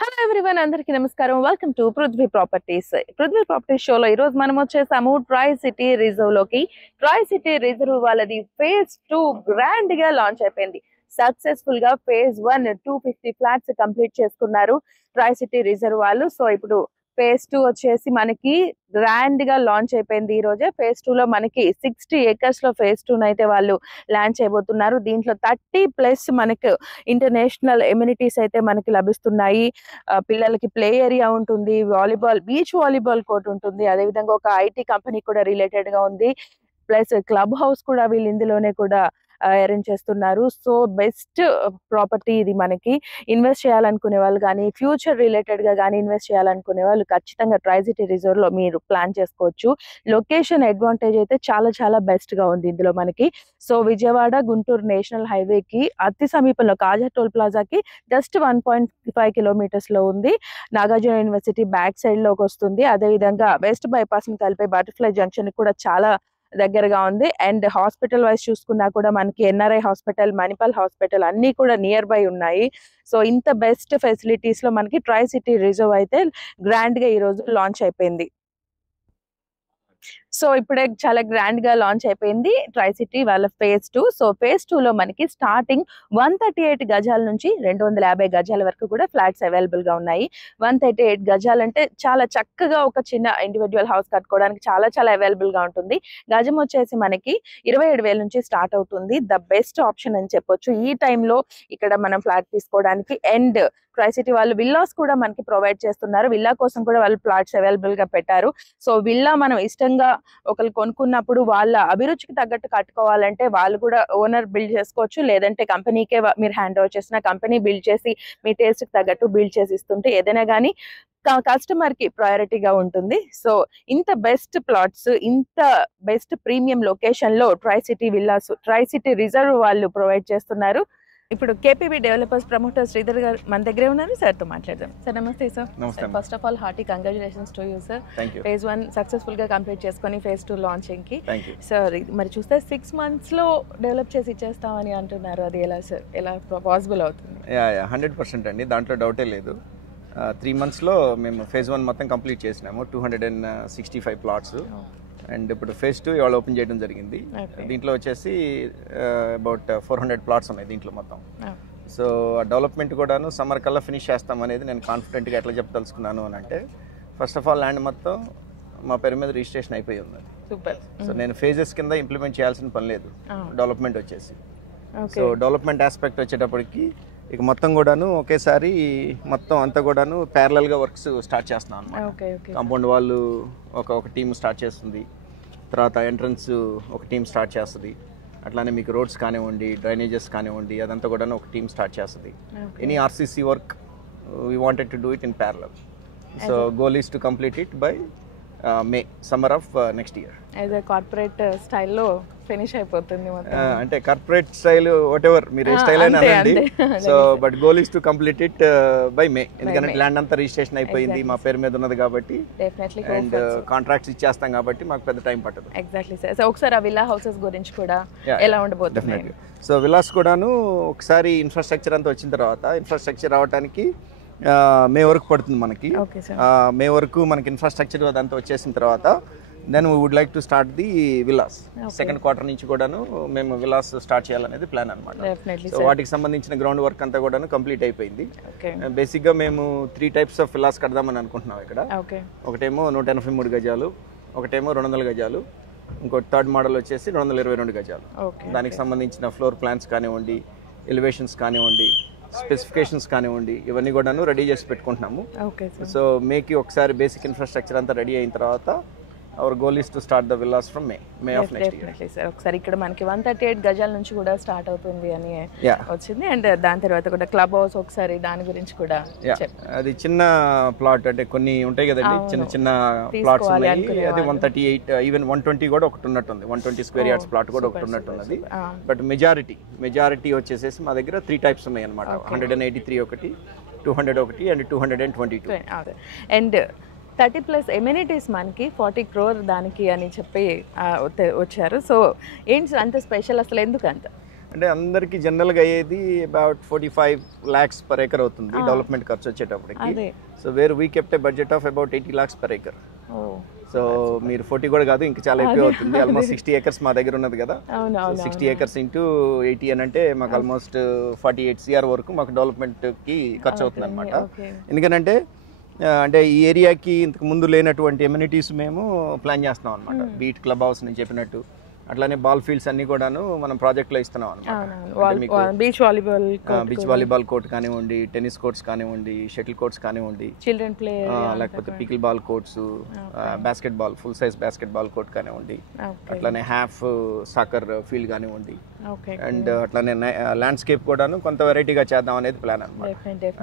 Hello everyone, అందరికీ నమస్కారం. Welcome to Prithvi properties. Prithvi properties షోలో ఈ రోజు మనం వచ్చేసాము ట్రై సిటీ రిజర్వ్ లోకి. ట్రై సిటీ రిజర్వ్ వాళ్ళది ఫేజ్ 2 గ్రాండ్ గా లాంచ్ అయిపోయింది. సక్సెస్ఫుల్ గా ఫేజ్ 1 250 ఫ్లాట్స్ కంప్లీట్ చేసుకున్నారు ట్రై సిటీ రిజర్వ్ వాళ్ళు. సో ఇప్పుడు ఫేజ్ 2 వచ్చేసి మనకి గ్రాండ్ గా లాంచ్ అయిపోయింది ఈ రోజే. ఫేజ్ 2 లో మనకి 60 ఏకర్స్ లో ఫేజ్ 2 అయితే వాళ్ళు లాంచ్ చేయబోతున్నారు. దీంట్లో 30+ మనకు ఇంటర్నేషనల్ ఎమ్యూనిటీస్ అయితే మనకి లభిస్తున్నాయి. పిల్లలకి ప్లే ఏరియా ఉంటుంది, వాలీబాల్ బీచ్ వాలీబాల్ కోర్ట్ ఉంటుంది, అదేవిధంగా ఒక ఐటీ కంపెనీ కూడా రిలేటెడ్ గా ఉంది. ప్లస్ క్లబ్ హౌస్ కూడా వీళ్ళు ఇందులోనే కూడా అరేంజ్ చేస్తున్నారు. సో బెస్ట్ ప్రాపర్టీ ఇది. మనకి ఇన్వెస్ట్ చేయాలనుకునే వాళ్ళు కానీ, ఫ్యూచర్ రిలేటెడ్ గా కానీ ఇన్వెస్ట్ చేయాలనుకునే వాళ్ళు ఖచ్చితంగా ట్రై సిటీ రిజర్వ్ లో మీరు ప్లాన్ చేసుకోవచ్చు. లొకేషన్ అడ్వాంటేజ్ అయితే చాలా చాలా బెస్ట్ గా ఉంది ఇందులో మనకి. So Vijayawada Guntur national highway కి అతి సమీపంలో కాజా టోల్ ప్లాజాకి జస్ట్ 1.5 కిలోమీటర్స్ లో ఉంది. నాగార్జున యూనివర్సిటీ బ్యాక్ సైడ్ లోకి వస్తుంది. అదేవిధంగా వెస్ట్ బైపాస్ ని కలిపే బటర్ఫ్లై జంక్షన్ కూడా చాలా దగ్గరగా ఉంది. అండ్ హాస్పిటల్ వైజ్ చూసుకున్నా కూడా మనకి ఎన్ఆర్ఐ హాస్పిటల్, మణిపాల్ హాస్పిటల్ అన్ని కూడా నియర్ బై ఉన్నాయి. సో ఇంత బెస్ట్ ఫెసిలిటీస్ లో మనకి ట్రై సిటీ రిజర్వ్ అయితే గ్రాండ్ గా ఈ రోజు లాంచ్ అయిపోయింది. సో ఇప్పుడే చాలా గ్రాండ్ గా లాంచ్ అయిపోయింది ట్రై సిటీ వాళ్ళ ఫేజ్ 2. సో ఫేజ్ 2 లో మనకి స్టార్టింగ్ 138 గజాల నుంచి 250 గజాల వరకు కూడా ఫ్లాట్స్ అవైలబుల్ గా ఉన్నాయి. 138 గజాలు అంటే చాలా చక్కగా ఒక చిన్న ఇండివిడ్యువల్ హౌస్ కట్టుకోవడానికి చాలా చాలా అవైలబుల్ గా ఉంటుంది. గజం వచ్చేసి మనకి 27,000 నుంచి స్టార్ట్ అవుతుంది. ద బెస్ట్ ఆప్షన్ అని చెప్పొచ్చు ఈ టైంలో ఇక్కడ మనం ఫ్లాట్ తీసుకోవడానికి. అండ్ ట్రై సిటీ వాళ్ళు విల్లాస్ కూడా మనకి ప్రొవైడ్ చేస్తున్నారు. విల్లా కోసం కూడా వాళ్ళు ప్లాట్స్ అవైలబుల్ గా పెట్టారు. సో విల్లా మనం ఇష్టంగా ఒకరు కొనుక్కున్నప్పుడు వాళ్ళ అభిరుచికి తగ్గట్టు కట్టుకోవాలంటే వాళ్ళు కూడా ఓనర్ బిల్డ్ చేసుకోవచ్చు, లేదంటే కంపెనీకే మీరు హ్యాండ్ ఓవర్ చేసిన కంపెనీ బిల్డ్ చేసి మీ టేస్ట్ కి తగ్గట్టు బిల్డ్ చేసి ఇస్తుంటే ఏదైనా కానీ కస్టమర్ కి ప్రయారిటీగా ఉంటుంది. సో ఇంత బెస్ట్ ప్లాట్స్, ఇంత బెస్ట్ ప్రీమియం లొకేషన్ లో try city villas, try city reserve వాళ్ళు ప్రొవైడ్ చేస్తున్నారు. ఇప్పుడు కేపీబీ డెవలపర్స్ ప్రమోటర్ శ్రీధర్ గారు మన దగ్గరే ఉన్నారు. సార్ తో మాట్లాడదాం. సార్ నమస్తే. Sir first of all hearty congratulations to you sir. Phase 1 successful గా కంప్లీట్ చేసుకొని ఫేజ్ 2 లాంచింగ్ కి. సార్ మరి చూస్తే 6 months లో డెవలప్ చేసి ఇచ్చేస్తామని అంటున్నారు. అది ఎలా సార్, ఎలా పాసిబుల్ అవుతుంది? 100% అండి, దాంట్లో డౌటే లేదు. 3 months లో మేము ఫేజ్ 1 మొత్తం కంప్లీట్ చేసినాము. 265 ప్లాట్స్. అండ్ ఇప్పుడు ఫేజ్ 2 ఇవాళ ఓపెన్ చేయడం జరిగింది. దీంట్లో వచ్చేసి అబౌట్ 400 ప్లాట్స్ ఉన్నాయి దీంట్లో మొత్తం. సో ఆ డెవలప్మెంట్ కూడాను సమ్మర్ కల్లా ఫినిష్ చేస్తాం అనేది నేను కాన్ఫిడెంట్గా ఎట్లా చెప్పదలుచుకున్నాను అని అంటే, ఫస్ట్ ఆఫ్ ఆల్ ల్యాండ్ మొత్తం మా పేరు మీద రిజిస్ట్రేషన్ అయిపోయి ఉంది. సో నేను ఫేజెస్ కింద ఇంప్లిమెంట్ చేయాల్సిన పని లేదు డెవలప్మెంట్ వచ్చేసి. సో డెవలప్మెంట్ ఆస్పెక్ట్ వచ్చేటప్పటికి ఇక మొత్తం కూడాను ఒకేసారి మొత్తం అంతా కూడాను ప్యారలల్గా వర్క్స్ స్టార్ట్ చేస్తున్నాను అనమాట. కాంపౌండ్ వాళ్ళు ఒక టీమ్ స్టార్ట్ చేస్తుంది, తర్వాత ఎంట్రన్స్ ఒక టీమ్ స్టార్ట్ చేస్తుంది, అట్లానే మీకు రోడ్స్ కానివ్వండి, డ్రైనేజెస్ కానివ్వండి, అదంతా కూడా ఒక టీమ్ స్టార్ట్ చేస్తుంది. Any RCC work we wanted to do it in parallel. So goal is to complete it by May summer of next year. As a corporate స్టైల్లో ఫినిష్ అయిపోతుంది అంటే కార్పొరేట్ స్టైల్ వాట్ ఎవర్ మీరు ఏ style అయినా అనండి. So but goal is to complete it by May. ఎందుకంటే land అంతా registration అయిపోయింది, మా పేరు మీద ఉన్నది కాబట్టి, అండ్ కాంట్రాక్ట్స్ ఇచ్చేస్తాం కాబట్టి మాకు పెద్ద టైం పట్టదు. Exactly sir. సో ఒకసారి ఆ విల్లా హౌసెస్ గురించి కూడా ఎలా ఉండబోతుంది? సో విల్లాస్ కూడాను ఒకసారి ఇన్ఫ్రాస్ట్రక్చర్ అంతా వచ్చిన తర్వాత, ఇన్ఫ్రాస్ట్రక్చర్ రావడానికి మే వరకు పడుతుంది మనకి. మే వరకు మనకి ఇన్ఫ్రాస్ట్రక్చర్ అదంతా వచ్చేసిన తర్వాత then we would like to start the villas. Second quarter నుంచి కూడాను మేము విల్లాస్ స్టార్ట్ చేయాలనేది ప్లాన్ అనమాట. సో వాటికి సంబంధించిన గ్రౌండ్ వర్క్ అంతా కూడాను కంప్లీట్ అయిపోయింది. బేసిక్ గా మేము 3 types ఆఫ్ విల్లాస్ కడదామని అనుకుంటున్నాం ఇక్కడ. ఒకటేమో 183 గజాలు, ఒకటేమో 200 గజాలు, ఇంకో థర్డ్ మోడల్ వచ్చేసి 222 గజాలు. దానికి సంబంధించిన ఫ్లోర్ ప్లాన్స్ కానివ్వండి, ఎలివేషన్స్ కానివ్వండి, స్పెసిఫికేషన్స్ కానివ్వండి, ఇవన్నీ కూడాను రెడీ చేసి పెట్టుకుంటున్నాము. సో మేకి ఒకసారి బేసిక్ ఇన్ఫ్రాస్ట్రక్చర్ అంతా రెడీ అయిన తర్వాత hour goal is to start the villas from May of next year. Sir ఒకసారి ఇక్కడ మనకి 138 గజాల నుంచి కూడా స్టార్ట్ అవుతుంది అని వచ్చింది. అండ్ దాని తర్వాత కూడా క్లబ్ హౌస్, ఒకసారి దాని గురించి కూడా అది చిన్న ప్లాట్ అంటే కొన్ని ఉంటాయి కదండి, చిన్న చిన్న ప్లాట్స్ ఉన్నాయి. అది 138 ఈవెన్ 120 కూడా ఒకటి ఉన్నట్టుంది. 120 స్క్వేర్ యార్డ్స్ ప్లాట్ కూడా ఒకటి ఉన్నట్టున్నది. బట్ మెజారిటీ వచ్చేసేసి మా దగ్గర 3 types ఉన్నాయి అనమాట. 183 ఒకటి, 200 ఒకటి, అండ్ 222. అండ్ 30+ ఎమ్యూనిటీస్ మనకి 40 crore దానికి అని చెప్పి వచ్చారు. సో ఏంటి అంత స్పెషల్, అసలు ఎందుకు అంత? అంటే అందరికి జనరల్ గా అయ్యేది అబౌట్ 45 lakhs per acre అవుతుంది డెవలప్మెంట్ ఖర్చు వచ్చేటప్పటికి. So where we kept A budget of about 80 lakhs per acre. So మీరు 40 కూడా కాదు, ఇంకా చాలా ఎక్కువ అవుతుంది. ఆల్మోస్ట్ 60 acres మా దగ్గర ఉన్నది కదా. 60 acres ఇంటూ 80 అని అంటే మాకు ఆల్మోస్ట్ 48 CR వరకు మాకు డెవలప్మెంట్ కి ఖర్చు అవుతుంది అనమాట. ఎందుకంటే అంటే ఈ ఏరియాకి ఇంతకు ముందు లేనటువంటి ఎమ్యూనిటీస్ మేము ప్లాన్ చేస్తున్నాం అనమాట. బీట్ క్లబ్ హౌస్ నేను చెప్పినట్టు, అట్లానే బాల్ ఫీల్డ్స్ అన్ని కూడాను మనం ప్రాజెక్ట్ లో ఇస్తున్నాం అనమాట. బీచ్ వాలీబాల్ కోర్ట్ కానివ్వండి, టెన్నిస్ కోర్ట్స్ కానివ్వండి, షటిల్ కోర్ట్స్ కానివ్వండి, చిల్డ్రన్ ప్లే లేకపోతే pickle ball courts, basket ball full size basket ball court కానివ్వండి, అట్లానే హాఫ్ సాకర్ ఫీల్డ్ కానివ్వండి, అండ్ అట్లానే ల్యాండ్స్కేప్ కూడాను కొంత వెరైటీగా చేద్దాం అనేది ప్లాన్ అనమాట.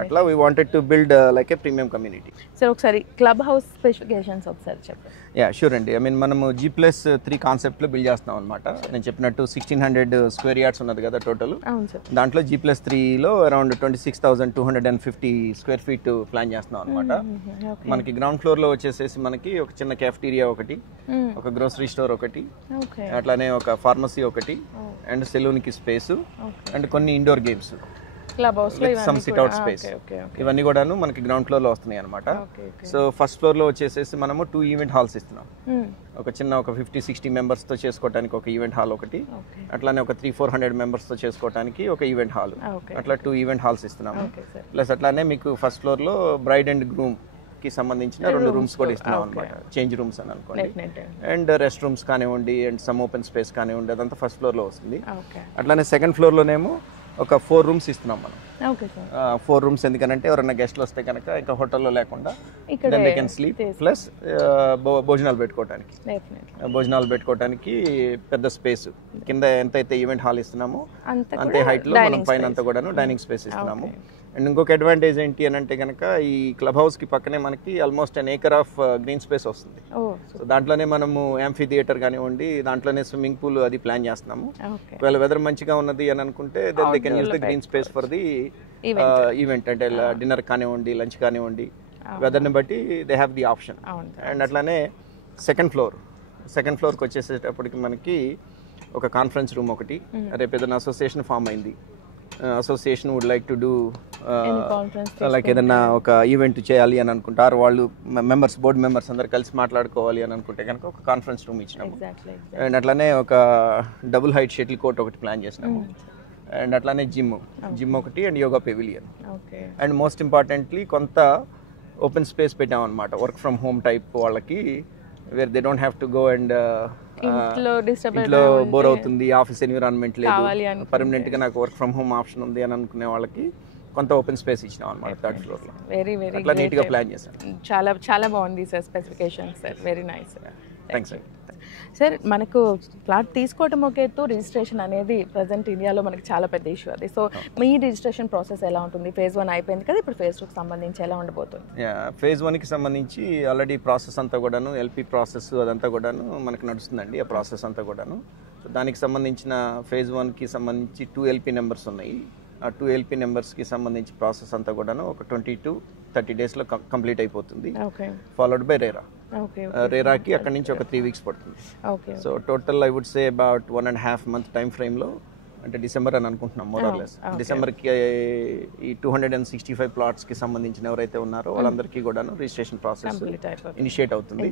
అట్లా we wanted to build like A premium community. Sir ఒకసారి క్లబ్ హౌస్ స్పెసిఫికేషన్స్ ఒకసారి చెప్పండి. షూర్ అండి. ఐ మీన్ మనము G+3 కాన్సెప్ట్లో బిల్డ్ చేస్తున్నాం అనమాట. నేను చెప్పినట్టు 1600 square yards ఉన్నది కదా టోటల్. దాంట్లో G+3లో అరౌండ్ 26,250 square feet ప్లాన్ చేస్తున్నాం అనమాట. మనకి గ్రౌండ్ ఫ్లోర్ లో వచ్చేసేసి మనకి ఒక చిన్న క్యాఫ్టీరియా ఒకటి, ఒక గ్రోసరీ స్టోర్ ఒకటి, అట్లానే ఒక ఫార్మసీ ఒకటి, అండ్ సెలూన్ కి స్పేస్, అండ్ కొన్ని indoor games, some sit out space, ఇవన్నీ కూడాను మనకి గ్రౌండ్ ఫ్లోర్ లో వస్తున్నాయి అనమాట. సో ఫస్ట్ ఫ్లోర్ లో వచ్చేసేసి మనము 2 ఈవెంట్ హాల్స్ ఇస్తున్నాం. ఒక చిన్న ఒక 50-60 members తో చేసుకోవడానికి ఒక ఈవెంట్ హాల్ ఒకటి, అట్లానే ఒక 300-400 members తో చేసుకోవడానికి ఒక ఈవెంట్ హాల్, అట్లా 2 ఈవెంట్ హాల్స్ ఇస్తున్నాము. ప్లస్ అట్లానే మీకు ఫస్ట్ ఫ్లోర్ లో బ్రైడ్ అండ్ గ్రూమ్ కి సంబంధించిన 2 రూమ్స్ కూడా ఇస్తున్నాం అనమాట. చేంజ్ రూమ్స్ అని అనుకోండి, అండ్ రెస్ట్ రూమ్స్ కానివ్వండి, అండ్ సమ్ ఓపెన్ స్పేస్ కానివ్వండి, అదంతా ఫస్ట్ ఫ్లోర్ లో వస్తుంది. అట్లానే సెకండ్ ఫ్లోర్ లోనేమో ఒక 4 rooms ఇస్తున్నాం మనం. 4 rooms ఎందుకనంటే ఎవరైనా గెస్ట్లు వస్తే కనుక ఇంకా హోటల్లో లేకుండా దే కెన్ స్లీప్, ప్లస్ భోజనాలు పెట్టుకోవడానికి పెద్ద స్పేస్, కింద ఎంతైతే ఈవెంట్ హాల్ ఇస్తున్నామో అంతే హైట్ లో మనం పైన అంతా కూడా డైనింగ్ స్పేస్ ఇస్తున్నాము. అండ్ ఇంకొక అడ్వాంటేజ్ ఏంటి అని అంటే కనుక ఈ క్లబ్ హౌస్ కి పక్కనే మనకి almost 1 acre of green space వస్తుంది. సో దాంట్లోనే మనము యాంఫీ థియేటర్ కానివ్వండి, దాంట్లోనే స్విమ్మింగ్ పూల్ అది ప్లాన్ చేస్తున్నాము. ఒకవేళ వెదర్ మంచిగా ఉన్నది అని అనుకుంటే then they can use the green space for the event, అంటే డిన్నర్ కానివ్వండి, లంచ్ కానివ్వండి, వెదర్ ని బట్టి they have the option. And అట్లానే సెకండ్ ఫ్లోర్కి వచ్చేసేటప్పటికి మనకి ఒక కాన్ఫరెన్స్ రూమ్ ఒకటి, రేపు ఏదైనా అసోసియేషన్ ఫామ్ అయింది, association would like to do like ఏదన్నా ఒక ఈవెంట్ చేయాలి అని అనుకుంటారు వాళ్ళు బోర్డు మెంబర్స్ అందరు కలిసి మాట్లాడుకోవాలి అని అనుకుంటే కనుక ఒక కాన్ఫరెన్స్ రూమ్ ఇచ్చినాము. అండ్ అట్లానే ఒక డబుల్ హైట్ షటిల్ కోర్ట్ ఒకటి ప్లాన్ చేసినాము. అండ్ అట్లానే జిమ్ ఒకటి, and yoga pavilion, and most importantly కొంత ఓపెన్ స్పేస్ పెట్టాం అనమాట, వర్క్ ఫ్రమ్ హోమ్ టైప్ వాళ్ళకి, where they don't have to go and ఇంట్లో బోర్ అవుతుంది, ఆఫీస్ ఎన్విరాన్మెంట్ లేదు, పర్మనెంట్ గా నాకు వర్క్ ఫ్రమ్ హోమ్ ఆప్షన్ ఉంది అని అనుకునే వాళ్ళకి కొంత ఓపెన్ స్పేస్ ఇచ్చినాం అనమాట థర్డ్ ఫ్లోర్ లో. అట్లా నీట్ గా ప్లాన్ చేశాను. చాలా బాగుంది sir specifications sir, very nice. Thanks sir. Sir మనకు ప్లాట్ తీసుకోవటం ఒక ఎత్తు, రిజిస్ట్రేషన్ అనేది ప్రజెంట్ ఇండియాలో మనకి చాలా పెద్ద ఇష్యూ అది. సో మీ రిజిస్ట్రేషన్ ప్రాసెస్ ఎలా ఉంటుంది? phase 1 అయిపోయింది కదా, ఇప్పుడు phase 2 కి సంబంధించి ఎలా ఉండబోతుంది? phase 1 కి సంబంధించి ఆల్రెడీ ప్రాసెస్ అంతా కూడాను, ఎల్పీ ప్రాసెస్ అదంతా కూడాను మనకు నడుస్తుందండి. ఆ ప్రాసెస్ అంతా కూడాను దానికి సంబంధించిన phase 1 కి సంబంధించి 2 LP నెంబర్స్ ఉన్నాయి. ఆ 2 LP నెంబర్స్కి సంబంధించి ప్రాసెస్ అంతా కూడాను ఒక 20 to 30 daysలో కంప్లీట్ అయిపోతుంది. ఫాలోడ్ బై రేరాకి అక్కడి నుంచి ఒక 3 weeks పడుతుంది. So total I would say about 1.5 month time ఫ్రేమ్లో, అంటే డిసెంబర్ అని అనుకుంటున్నాం మోరల్లెస్. డిసెంబర్కి ఈ 265 plots కి సంబంధించిన ఎవరైతే ఉన్నారో వాళ్ళందరికీ కూడాను రిజిస్ట్రేషన్ ప్రాసెస్ ఇనిషియేట్ అవుతుంది.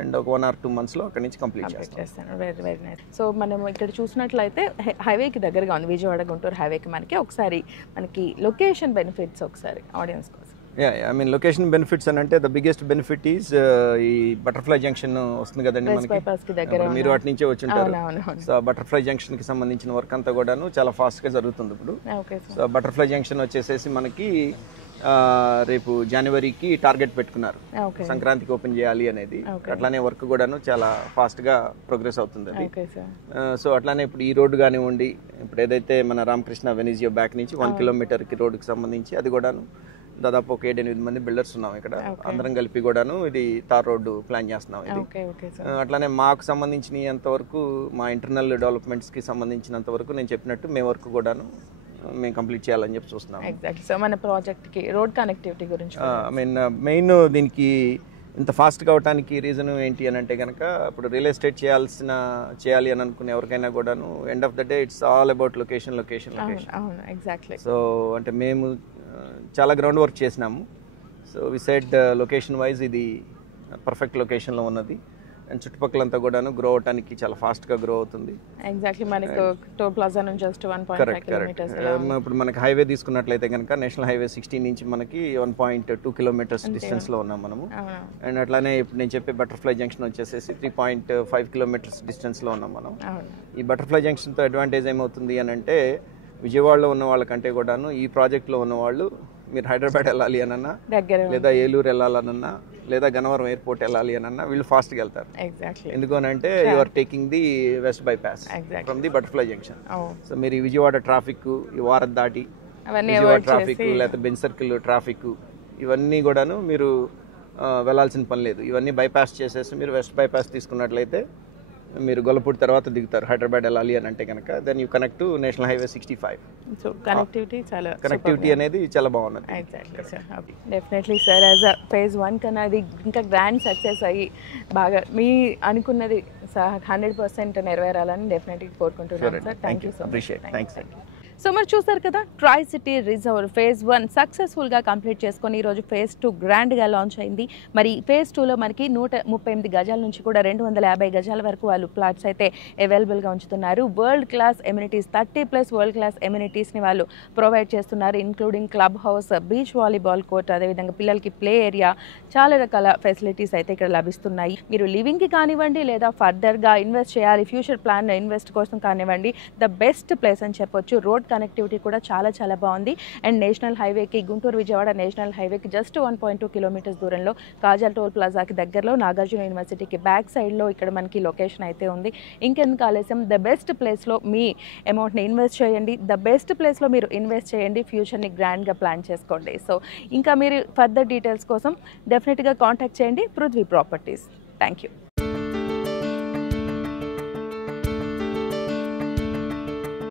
అండ్ ఒక 1 or 2 monthsలో అక్కడి నుంచి కంప్లీట్ చేస్తాను. Very nice. సో మనం ఇక్కడ చూసినట్లయితే హైవేకి దగ్గరగా ఉంది, విజయవాడ గుంటూరు హైవేకి. ఒకసారి మనకి లొకేషన్ బెనిఫిట్స్ ఒకసారి ఆడియన్స్ కోసం. ఐ మీన్ లొకేషన్ బెనిఫిట్స్ అని అంటే ద బిగ్గెస్ట్ బెనిఫిట్ ఈజ్ ఈ బటర్ఫ్లై జంక్షన్ వస్తుంది కదండి మనకి, మీరు అటు నుంచే వచ్చి ఉంటారు. సో బటర్ఫ్లై జంక్షన్ కి సంబంధించిన వర్క్ అంతా కూడాను చాలా ఫాస్ట్ గా జరుగుతుంది ఇప్పుడు. సో బటర్ఫ్లై జంక్షన్ వచ్చేసేసి మనకి రేపు జనవరికి టార్గెట్ పెట్టుకున్నారు, సంక్రాంతికి ఓపెన్ చేయాలి అనేది. అట్లానే వర్క్ కూడాను చాలా ఫాస్ట్ గా ప్రోగ్రెస్ అవుతుంది అది. సో అట్లానే ఇప్పుడు ఈ రోడ్డు కానివ్వండి, ఇప్పుడు ఏదైతే మన రామకృష్ణ వెనిజియో బ్యాక్ నుంచి 1 kilometer కి రోడ్డుకి సంబంధించి అది కూడాను దాదాపు ఒక 7-8 మంది బిల్డర్స్ ఉన్నాం ఇక్కడ, అందరం కలిపి కూడాను ఇది తార్ రోడ్డు ప్లాన్ చేస్తున్నాం ఇది. అట్లానే మాకు సంబంధించినంత వరకు, మా ఇంటర్నల్ డెవలప్మెంట్స్ కి సంబంధించినంత వరకు నేను చెప్పినట్టు మేము వర్క్ కూడాను మేము కంప్లీట్ చేయాలని చెప్పి చూస్తున్నాం. మన ప్రాజెక్ట్ కి రోడ్ కనెక్టివిటీ గురించి మెయిన్ దీనికి ఇంత ఫాస్ట్గా అవడానికి రీజన్ ఏంటి అని అంటే కనుక ఇప్పుడు రియల్ ఎస్టేట్ చేయాలి అని అనుకునే ఎవరికైనా కూడాను end of the day it's all about location. Exactly. So అంటే మేము చాలా గ్రౌండ్ వర్క్ చేసినాము. So we said location wise ఇది పర్ఫెక్ట్ లొకేషన్లో ఉన్నది అండ్ చుట్టుపక్కలంతా కూడాను గ్రో అవడానికి చాలా ఫాస్ట్గా గ్రో అవుతుంది. ఎగ్జాక్ట్లీ. మనకు టోల్ ప్లాజా నుంచి జస్ట్ 1.5 కిలోమీటర్స్. ఇప్పుడు మనకి హైవే తీసుకున్నట్లయితే కనుక నేషనల్ హైవే 16 నుంచి మనకి 1.2 కిలోమీటర్స్ డిస్టెన్స్లో ఉన్నాం మనము. అండ్ అట్లానే ఇప్పుడు నేను చెప్పే బటర్ఫ్లై జంక్షన్ వచ్చేసేసి 3.5 కిలోమీటర్స్ డిస్టెన్స్లో ఉన్నాం మనం. ఈ బటర్ఫ్లై జంక్షన్తో అడ్వాంటేజ్ ఏమవుతుంది అని అంటే విజయవాడలో ఉన్న వాళ్ళకంటే కూడాను ఈ ప్రాజెక్ట్లో ఉన్న వాళ్ళు మీరు హైదరాబాద్ వెళ్ళాలి అనన్నా, లేదా ఏలూరు వెళ్ళాలనన్నా, లేదా గన్నవరం ఎయిర్పోర్ట్ వెళ్ళాలి అనన్నా వీళ్ళు ఫాస్ట్గా వెళ్తారు. ఎందుకు అని అంటే you are taking the west bypass from the butterfly junction. So మీరు ఈ విజయవాడ ట్రాఫిక్, ఈ వారం దాటి విజయవాడ ట్రాఫిక్, లేకపోతే బెంజ్ సర్కిల్ ట్రాఫిక్, ఇవన్నీ కూడాను మీరు వెళ్ళాల్సిన పని లేదు. ఇవన్నీ బైపాస్ చేసేసి మీరు వెస్ట్ బైపాస్ తీసుకున్నట్లయితే మీరు గొల్లపూడి తర్వాత దిగుతారు హైదరాబాద్ వెళ్ళాలి అని అంటే కనుక. Then you connect to national highway 65. So connectivity అనేది చాలా బాగున్నది. Definitely sir, as a phase 1 కన్నా అది ఇంకా గ్రాండ్ సక్సెస్ అయ్యి బాగా మీ అనుకున్నది 100% నెరవేరాలని డెఫినెట్లీ కోరుకుంటున్నాను sir. Thank you so much. So మరి చూసారు కదా, ట్రై సిటీ రిజర్వ్ ఫేజ్ 1 సక్సెస్ఫుల్గా కంప్లీట్ చేసుకొని ఈరోజు ఫేజ్ 2 గ్రాండ్గా లాంచ్ అయింది. మరి ఫేజ్ 2లో మనకి 138 గజాల నుంచి కూడా 250 గజాల వరకు వాళ్ళు ప్లాట్స్ అయితే అవైలబుల్గా ఉంచుతున్నారు. World class amenities 30+ world class ఎమ్యూనిటీస్ని వాళ్ళు ప్రొవైడ్ చేస్తున్నారు. Including club house, beach volleyball court, అదేవిధంగా పిల్లలకి ప్లే ఏరియా, చాలా రకాల ఫెసిలిటీస్ అయితే ఇక్కడ లభిస్తున్నాయి. మీరు లివింగ్కి కానివ్వండి, లేదా ఫర్దర్గా ఇన్వెస్ట్ చేయాలి ఫ్యూచర్ ప్లాన్ ఇన్వెస్ట్ కోసం కానివ్వండి, ద బెస్ట్ ప్లేస్ అని చెప్పొచ్చు. రోడ్ కనెక్టివిటీ కూడా చాలా బాగుంది. అండ్ నేషనల్ హైవేకి, గుంటూరు విజయవాడ నేషనల్ హైవేకి జస్ట్ 1.2 కిలోమీటర్స్ దూరంలో, కాజల్ టోల్ ప్లాజాకి దగ్గరలో, నాగార్జున యూనివర్సిటీకి బ్యాక్ సైడ్లో ఇక్కడ మనకి లొకేషన్ అయితే ఉంది. ఇంకెందుకు ఆలస్యం, ద బెస్ట్ ప్లేస్లో మీ అమౌంట్ని ఇన్వెస్ట్ చేయండి. ద బెస్ట్ ప్లేస్లో మీరు ఇన్వెస్ట్ చేయండి, ఫ్యూచర్ని గ్రాండ్గా ప్లాన్ చేసుకోండి. సో ఇంకా మీరు ఫర్దర్ డీటెయిల్స్ కోసం డెఫినెట్గా కాంటాక్ట్ చేయండి పృథ్వీ ప్రాపర్టీస్. Thank you.